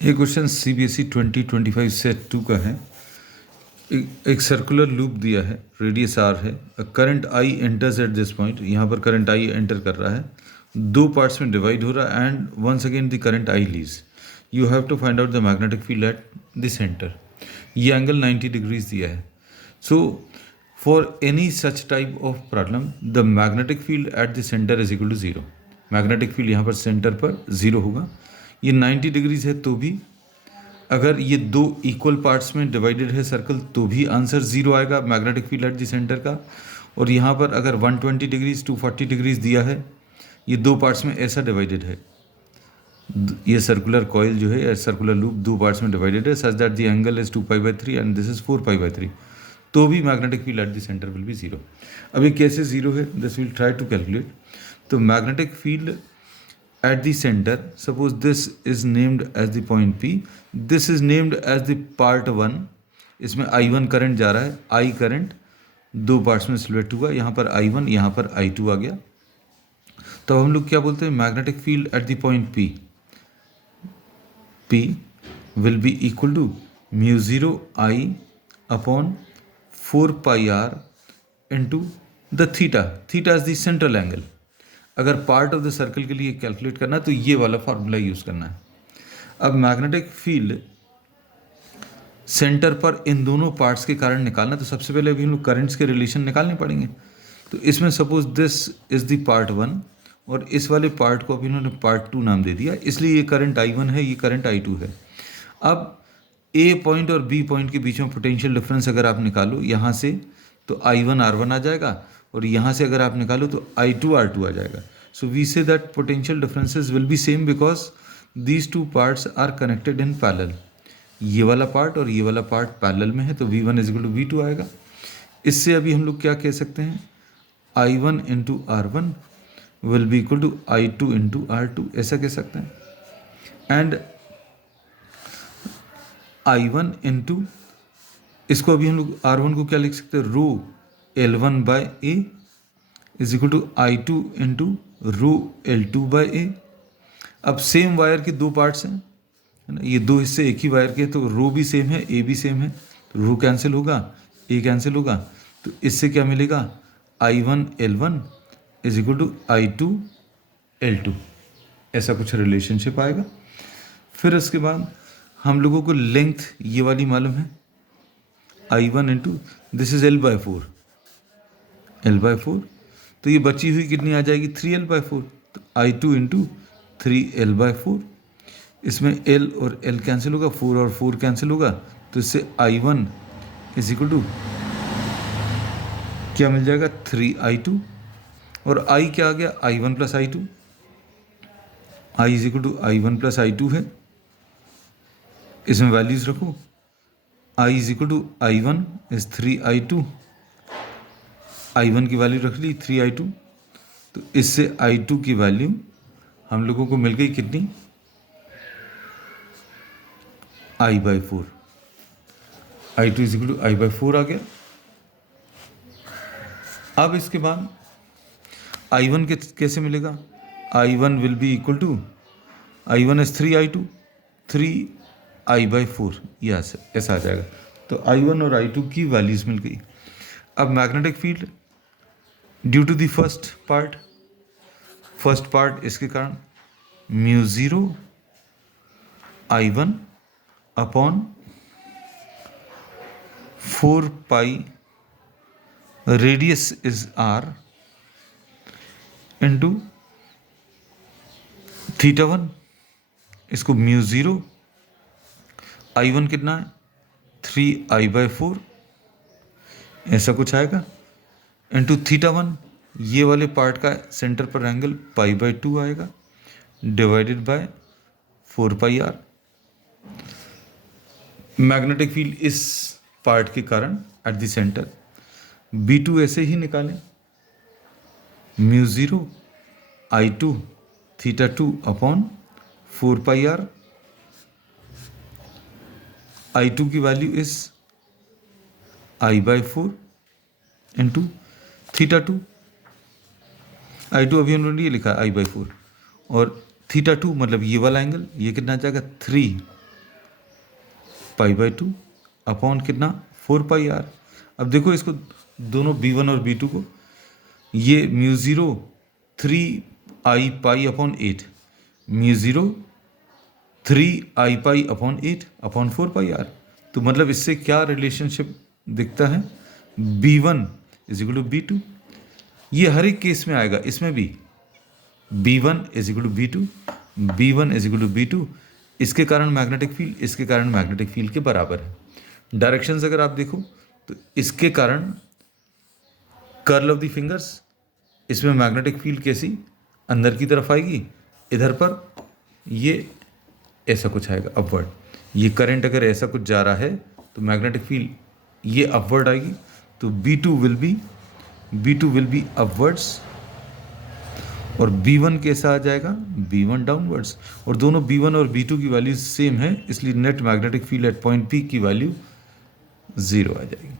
ये question CBSE 2025 set 2 का है। एक सर्कुलर लूप दिया है, रेडियस r है, current I enters at this point. यहाँ पर करंट I एंटर कर रहा है, दो पार्ट्स में डिवाइड हो रहा है and once again the current I leaves. You have to find out the magnetic field at the centre. ये एंगल 90 डिग्रीज दिया है। So for any such type of problem the magnetic field at the centre is equal to 0। Magnetic field यहाँ पर centre पर 0 होगा। ये 90 degrees है तो भी, अगर ये दो इक्वल पार्ट्स में डिवाइडेड है सर्कल तो भी आंसर 0 आएगा magnetic field at the centre का। और यहाँ पर अगर 120 डिग्रीज 240 डिग्रीज दिया है, ये दो पार्ट्स में ऐसा डिवाइडेड है, ये सर्कुलर कॉइल जो है सर्कुलर लूप दो पार्ट्स में डिवाइडेड है such that the angle is 2π/3 and this is 4π/3, तो भी magnetic field at the centre will be 0। अब ये कैसे 0 है, this will try to calculate. तो magnetic field at the center, suppose this is named as the point P, this is named as the part 1। इसमें I1 current जा रहा है, I current दो पार्ट्स में स्प्लिट हुआ, यहाँ पर I1 यहाँ पर I2 आ गया। तो हम लोग क्या बोलते हैं, magnetic field at the point P will be equal to μ0 I upon 4πr into the theta. Theta is the central angle. अगर पार्ट ऑफ द सर्कल के लिए कैलकुलेट करना है तो ये वाला फार्मूला यूज़ करना है। अब मैग्नेटिक फील्ड सेंटर पर इन दोनों पार्ट्स के कारण निकालना, तो सबसे पहले अभी हम लोग करंट्स के रिलेशन निकालने पड़ेंगे। तो इसमें suppose this is the part 1 और इस वाले पार्ट को अभी इन्होंने पार्ट 2 नाम दे दिया, इसलिए ये करंट I1 है, ये करंट I2 है। अब A पॉइंट और B पॉइंट के बीच में पोटेंशियल डिफरेंस अगर आप निकालो यहाँ से तो I1 R1 आ जाएगा, और यहाँ से अगर आप निकालो तो I2 R2 आ जाएगा। So we say that potential differences will be same because these two parts are connected in parallel. ये वाला पार्ट और ये वाला पार्ट पैरेलल में है, तो V1 is equal to V2 आएगा। इससे अभी हम लोग क्या कह सकते हैं, I1 into R1 will be equal to I2 into R2, ऐसा कह सकते हैं। एंड I1 इंटू, इसको अभी हम लोग R1 को क्या लिख सकते हैं, rho L1/A is equal to I2 into rho L2/A। अब सेम वायर के दो पार्ट्स हैं, है ना, ये दो हिस्से एक ही वायर के, तो रो भी सेम है, ए भी सेम है, तो रो कैंसिल होगा, ए कैंसिल होगा, तो इससे क्या मिलेगा, I1 L1 is equal to I2 L2, ऐसा कुछ रिलेशनशिप आएगा। फिर उसके बाद हम लोगों को लेंथ ये वाली मालूम है, I1 into this is L/4, L/4, तो ये बची हुई कितनी आ जाएगी, 3L/4, तो I2 इंटू 3L/4। इसमें L और L कैंसिल होगा, 4 और 4 कैंसिल होगा, तो इससे I1 इज इक्वल टू क्या मिल जाएगा, 3I2, और I क्या आ गया, I1 plus I2, I is equal to I1 plus I2 है। इसमें वैल्यूज रखो, I is equal to I1 is 3I2, I1 की वैल्यू रख ली 3I2, तो इससे I2 की वैल्यू हम लोगों को मिल गई कितनी, I/4। I2 is equal to I/4 आ गया। अब इसके बाद I1 कैसे मिलेगा, I1 will be equal to, I1 is 3I2, 3I/4, ये ऐसा आ जाएगा। तो I1 और I2 की वैल्यूज मिल गई। अब magnetic field due to the first part इसके कारण μ0 I1 upon 4π, radius is R into θ1, इसको μ0 I1 कितना है, 3I/4, ऐसा कुछ आएगा, इंटू θ1, ये वाले पार्ट का सेंटर पर एंगल π/2 आएगा, divided by 4πr। Magnetic field इस पार्ट के कारण एट द सेंटर, B2 ऐसे ही निकालें, μ0 I2 θ2 अपॉन 4πr। I2 की value is I/4 into θ2, I2 अभी हम लोगों ने ये लिखा I/4, और θ2 मतलब ये वाला एंगल, ये कितना आ जाएगा, 3 पाई/2 अपॉन कितना 4πr। अब देखो इसको दोनों B1 और B2 को, ये μ0 3i pi upon 8, μ0 3i pi upon 8 upon 4πr। तो मतलब इससे क्या रिलेशनशिप दिखता है, B1 is equal to B2। ये हर एक केस में आएगा, इसमें भी B1 is equal to B2, B1 is equal to B2। इसके कारण मैग्नेटिक फील्ड, इसके कारण मैग्नेटिक फील्ड के बराबर है। डायरेक्शंस अगर आप देखो तो इसके कारण कर्ल ऑफ द फिंगर्स, इसमें मैग्नेटिक फील्ड कैसी अंदर की तरफ आएगी, इधर पर ये ऐसा कुछ आएगा अपवर्ड। ये करंट अगर ऐसा कुछ जा रहा है तो मैग्नेटिक फील्ड ये अपवर्ड आएगी, तो B2 विल बी अपवर्ड्स, और B1 कैसा आ जाएगा, B1 डाउनवर्ड्स। और दोनों B1 और B2 की वैल्यू सेम है, इसलिए net magnetic field eight point P की वैल्यू 0 आ जाएगी।